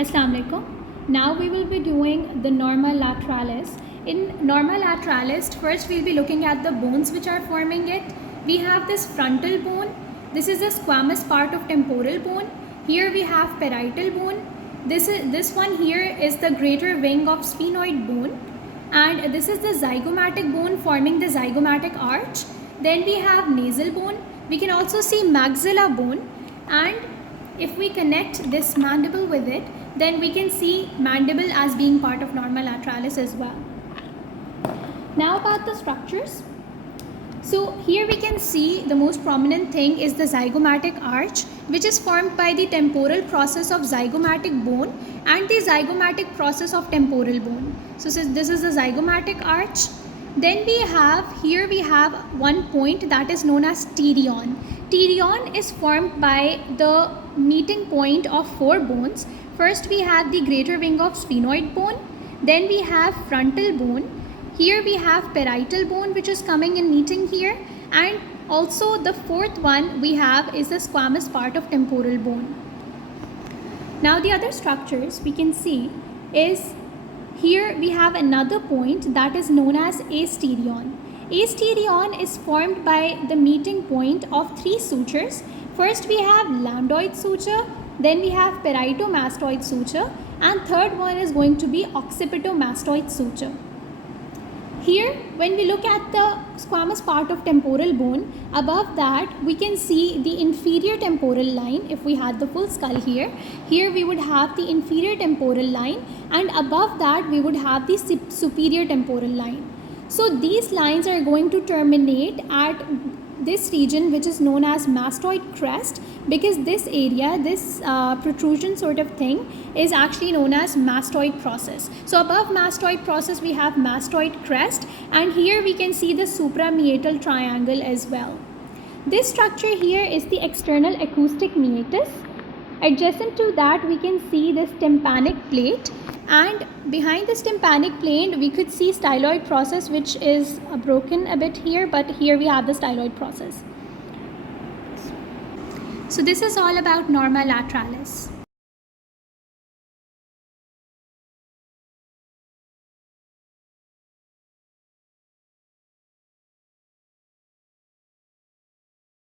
Assalamu alaikum. Now we will be doing the Norma Lateralis. In Norma Lateralis, first we'll be looking at the bones which are forming it. We have this frontal bone. This is the squamous part of temporal bone. Here we have parietal bone. This one here is the greater wing of sphenoid bone. And this is the zygomatic bone forming the zygomatic arch. Then we have nasal bone. We can also see maxilla bone. And if we connect this mandible with it, then we can see mandible as being part of Norma Lateralis as well. Now about the structures. So here we can see the most prominent thing is the zygomatic arch, which is formed by the temporal process of zygomatic bone and the zygomatic process of temporal bone. So this is the zygomatic arch. Then we have one point that is known as pterion. Pterion is formed by the meeting point of four bones. First we have the greater wing of sphenoid bone. Then we have frontal bone. Here we have parietal bone which is coming and meeting here. And also the fourth one we have is the squamous part of temporal bone. Now the other structures we can see is here we have another point that is known as asterion. Asterion is formed by the meeting point of three sutures. First we have lambdoid suture, then we have parieto-mastoid suture, and third one is going to be occipito-mastoid suture. Here, when we look at the squamous part of temporal bone, above that we can see the inferior temporal line. If we had the full skull here we would have the inferior temporal line, and above that we would have the superior temporal line. So these lines are going to terminate at this region which is known as mastoid crest, because this area, this protrusion sort of thing is actually known as mastoid process. So above mastoid process we have mastoid crest, and here we can see the suprameatal triangle as well. This structure here is the external acoustic meatus. Adjacent to that we can see this tympanic plate, and behind this tympanic plate we could see styloid process, which is broken a bit here, but here we have the styloid process. So this is all about Norma Lateralis.